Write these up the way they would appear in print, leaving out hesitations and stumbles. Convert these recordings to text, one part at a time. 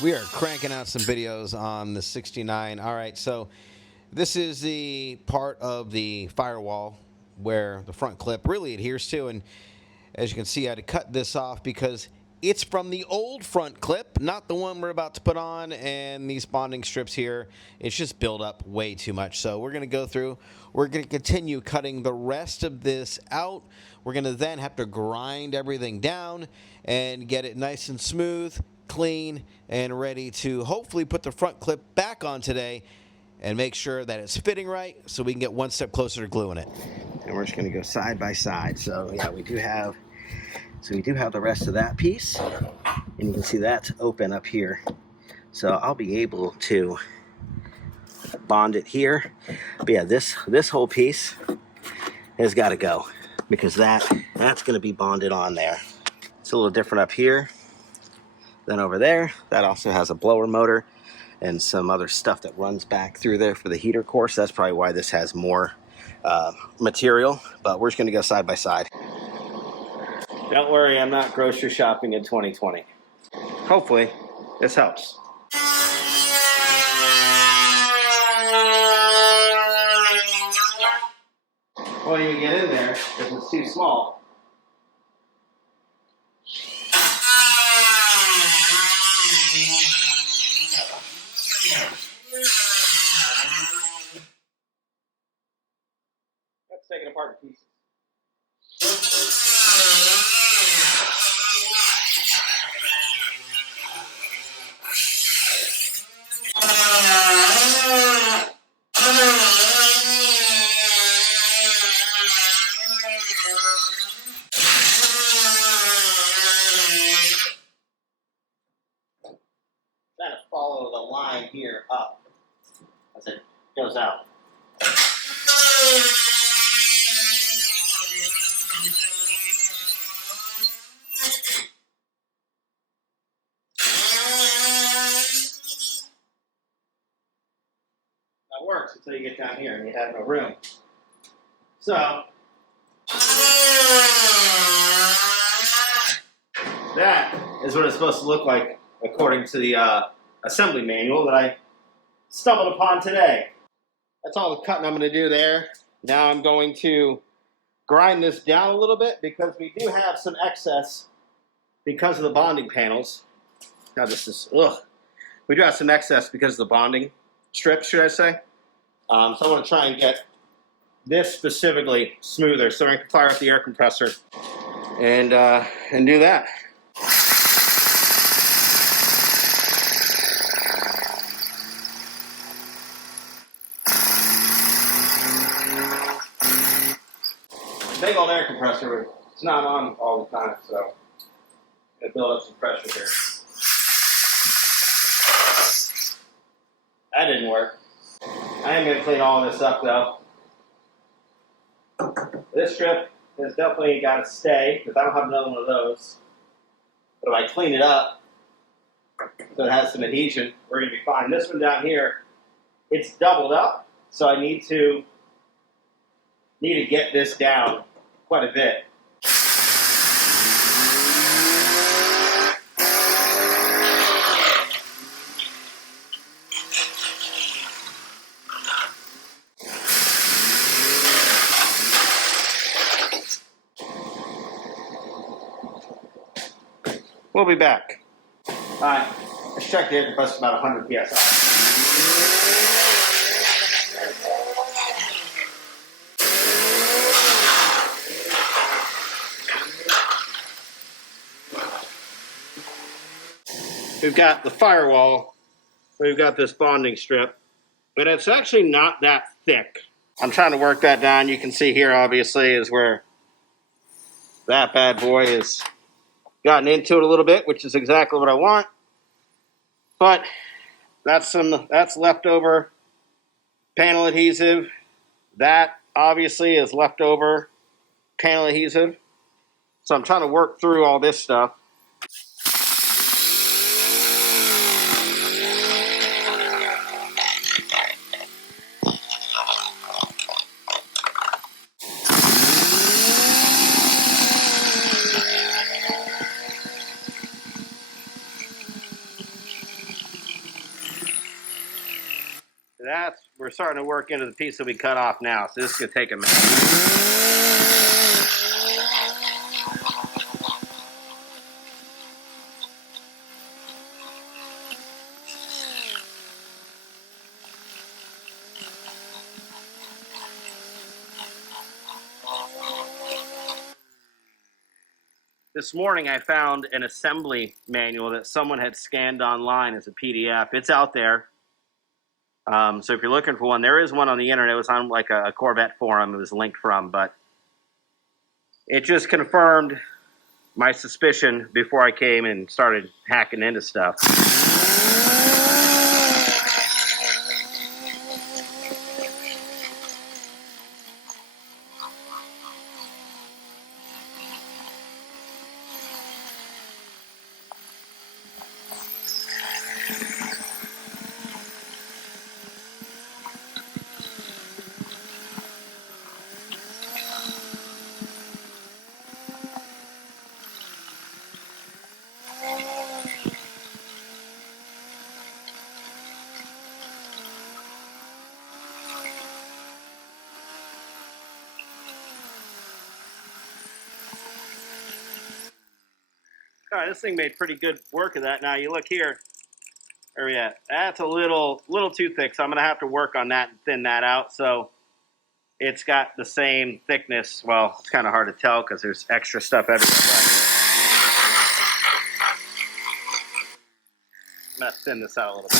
We are cranking out some videos on the 69. All right, so this is the part of the firewall where the front clip really adheres to, and as you can see, I had to cut this off because it's from the old front clip, not the one we're about to put on, and these bonding strips here, it's just built up way too much. So we're going to go through, we're going to continue cutting the rest of this out. We're going to then have to grind everything down and get it nice and smooth, clean, and ready to hopefully put the front clip back on today and make sure that it's fitting right so we can get one step closer to gluing it. And we're just going to go side by side. So yeah, we do have the rest of that piece, and you can see that's open up here. So I'll be able to bond it here. But yeah, this whole piece has got to go because that's going to be bonded on there. It's a little different up here than over there. That also has a blower motor and some other stuff that runs back through there for the heater core. So that's probably why this has more material. But we're just going to go side by side. Don't worry, I'm not grocery shopping in 2020. Hopefully, this helps. Won't even get in there because it's too small. Let's take it apart in pieces. Trying to follow the line here up as it goes out. That works until you get down here and you have no room. So that is what it's supposed to look like according to the assembly manual that I stumbled upon today. That's all the cutting I'm going to do there. Now I'm going to grind this down a little bit because we do have some excess because of the bonding panels. Now this is, we do have some excess because of the bonding strips, should I say. So I want to try and get this specifically smoother. So I can fire up the air compressor and do that. Big old air compressor, it's not on all the time, so I'm going to build up some pressure here. That didn't work. I am going to clean all this up though. This strip has definitely got to stay because I don't have another one of those. But if I clean it up so it has some adhesion, we're going to be fine. This one down here, it's doubled up, so I need to get this down quite a bit. We'll be back. All right, let's check the air compressor about 100 psi. We've got the firewall, we've got this bonding strip, but it's actually not that thick. I'm trying to work that down. You can see here, obviously, is where that bad boy has gotten into it a little bit, which is exactly what I want. But that's leftover panel adhesive. That obviously is leftover panel adhesive. So I'm trying to work through all this stuff. we're starting to work into the piece that we cut off now, so this is going to take a minute. This morning I found an assembly manual that someone had scanned online as a PDF. It's out there. So if you're looking for one, there is one on the internet. It was on like a Corvette forum it was linked from, but it just confirmed my suspicion before I came and started hacking into stuff. All right, this thing made pretty good work of that. Now you look here, where we at? That's a little too thick, so I'm gonna have to work on that and thin that out. So it's got the same thickness. Well, it's kind of hard to tell because there's extra stuff everywhere. But I'm gonna thin this out a little bit.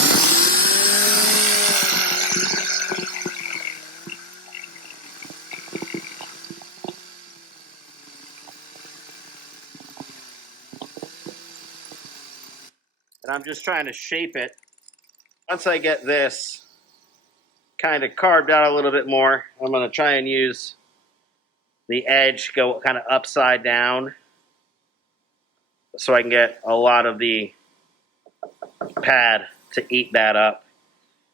And I'm just trying to shape it. Once I get this kind of carved out a little bit more, I'm going to try and use the edge, go kind of upside down, so I can get a lot of the pad to eat that up.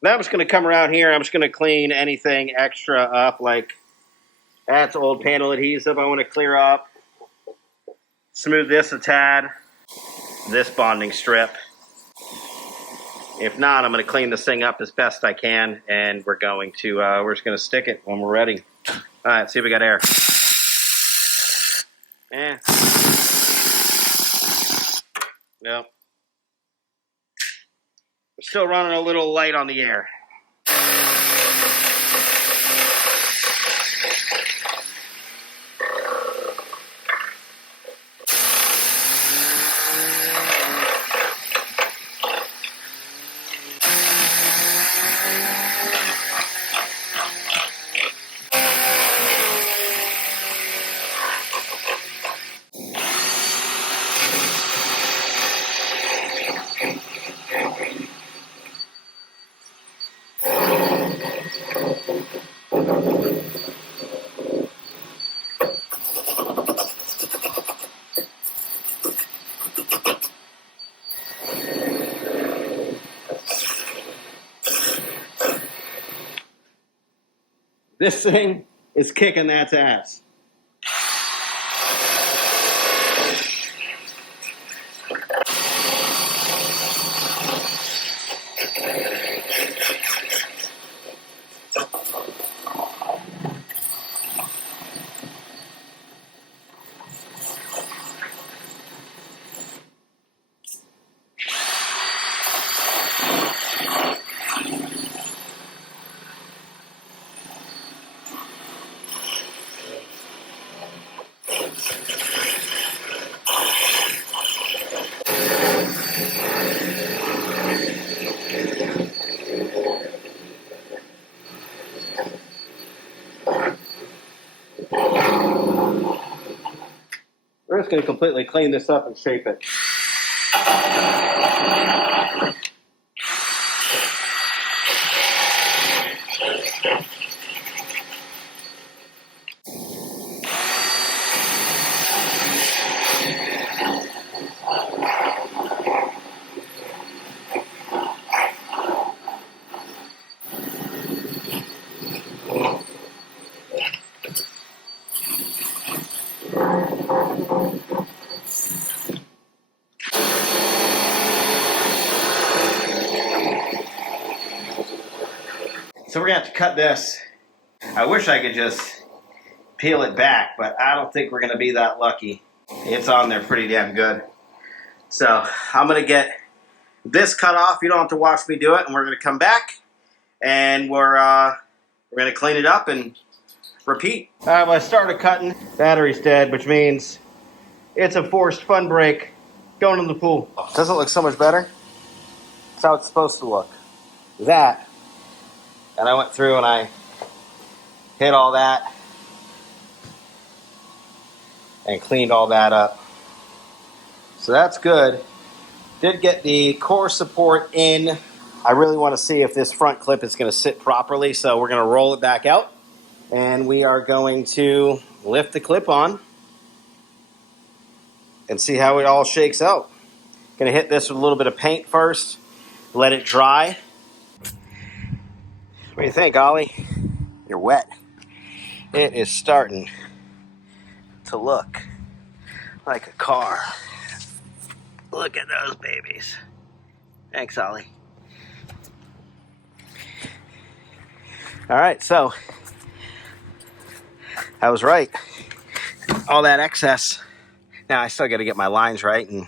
Now I'm just going to come around here. I'm just going to clean anything extra up, like that's old panel adhesive I want to clear up. Smooth this a tad. This bonding strip. If not, I'm going to clean this thing up as best I can, and we're just going to stick it when we're ready. All right, see if we got air. Yep. We're still running a little light on the air. This thing is kicking that ass. We're just going to completely clean this up and shape it. we're gonna have to cut this. I wish I could just peel it back, but I don't think we're gonna be that lucky. It's on there pretty damn good. So I'm gonna get this cut off. You don't have to watch me do it, and we're gonna come back and we're gonna clean it up and repeat. All right, well, I started cutting. Battery's dead, which means it's a forced fun break going in the pool. Doesn't look so much better. That's how it's supposed to look. That, and I went through and I hit all that and cleaned all that up. So that's good. Did get the core support in. I really want to see if this front clip is going to sit properly, so we're going to roll it back out. And we are going to lift the clip on and see how it all shakes out. Going to hit this with a little bit of paint first, let it dry. What do you think, Ollie? You're wet. It is starting to look like a car. Look at those babies. Thanks, Ollie. All right, so I was right. All that excess. Now I still got to get my lines right and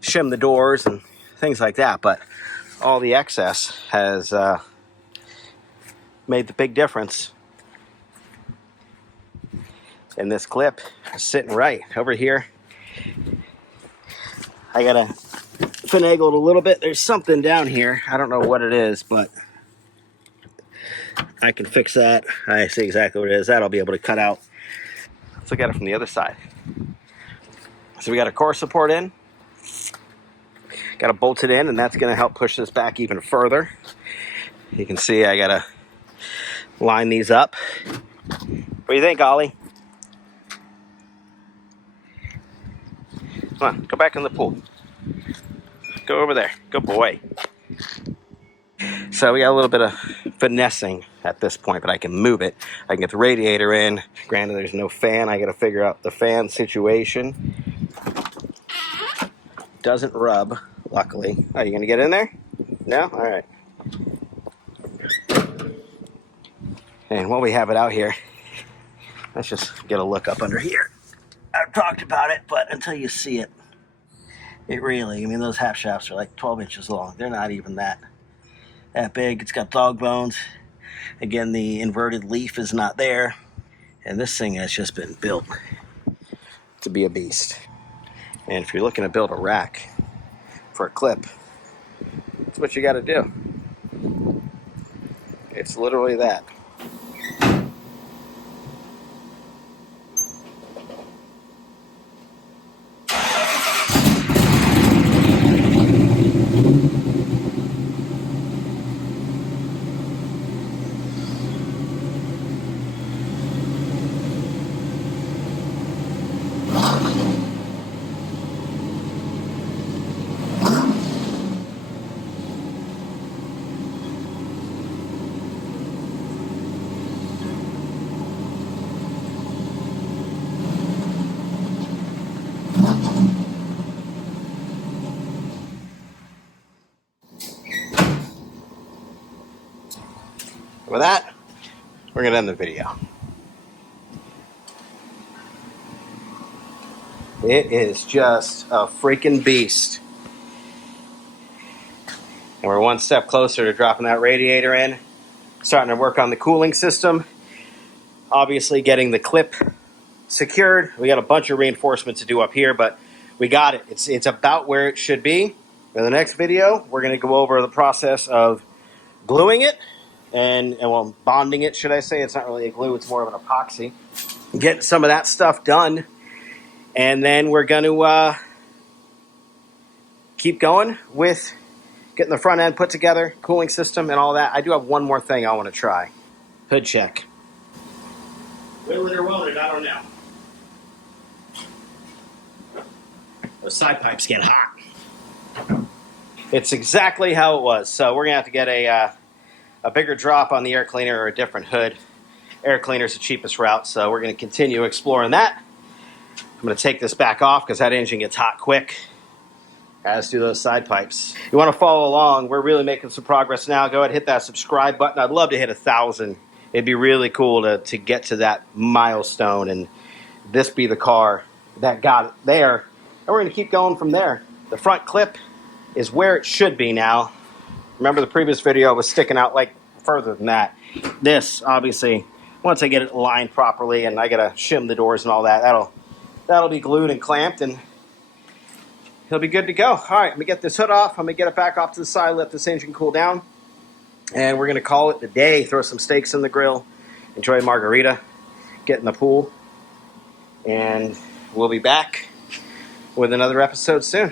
shim the doors and things like that, but all the excess has made the big difference. And this clip is sitting right over here. I gotta finagle it a little bit. There's something down here. I don't know what it is, but I can fix that. I see exactly what it is. That I'll be able to cut out. Let's look at it from the other side. So we got a core support in. Got to bolt it in, and that's going to help push this back even further. You can see I got to line these up. What do you think, Ollie? Come on, go back in the pool. Go over there. Good boy. So we got a little bit of finessing at this point, but I can move it. I can get the radiator in. Granted, there's no fan. I got to figure out the fan situation. Doesn't rub, luckily. Are you going to get in there? No? All right. And while we have it out here, let's just get a look up under here. I've talked about it, but until you see it, it really, I mean, those half shafts are like 12 inches long. They're not even that big. It's got dog bones. Again, the inverted leaf is not there. And this thing has just been built to be a beast. And if you're looking to build a rack for a clip, that's what you got to do. It's literally that. With that, we're going to end the video. It is just a freaking beast. And we're one step closer to dropping that radiator in. Starting to work on the cooling system. Obviously getting the clip secured. We got a bunch of reinforcement to do up here, but we got it. It's about where it should be. In the next video, we're going to go over the process of gluing it. And well, bonding it, should I say. It's not really a glue, it's more of an epoxy. Get some of that stuff done. And then we're going to keep going with getting the front end put together, cooling system and all that. I do have one more thing I want to try. Hood check. Will it or won't it? I don't know. Those side pipes get hot. It's exactly how it was. So we're going to have to get a bigger drop on the air cleaner or a different hood. Air cleaner is the cheapest route, so we're going to continue exploring that. I'm going to take this back off because that engine gets hot quick. as do those side pipes. You want to follow along, we're really making some progress now. Go ahead and hit that subscribe button. I'd love to hit 1,000. It'd be really cool to get to that milestone and this be the car that got it there. And we're going to keep going from there. The front clip is where it should be now. Remember the previous video was sticking out like further than that. This, obviously, once I get it aligned properly and I got to shim the doors and all that, that'll be glued and clamped and he'll be good to go. All right, let me get this hood off. I'm going to get it back off to the side, let this engine cool down. And we're going to call it the day. Throw some steaks in the grill, enjoy a margarita, get in the pool. And we'll be back with another episode soon.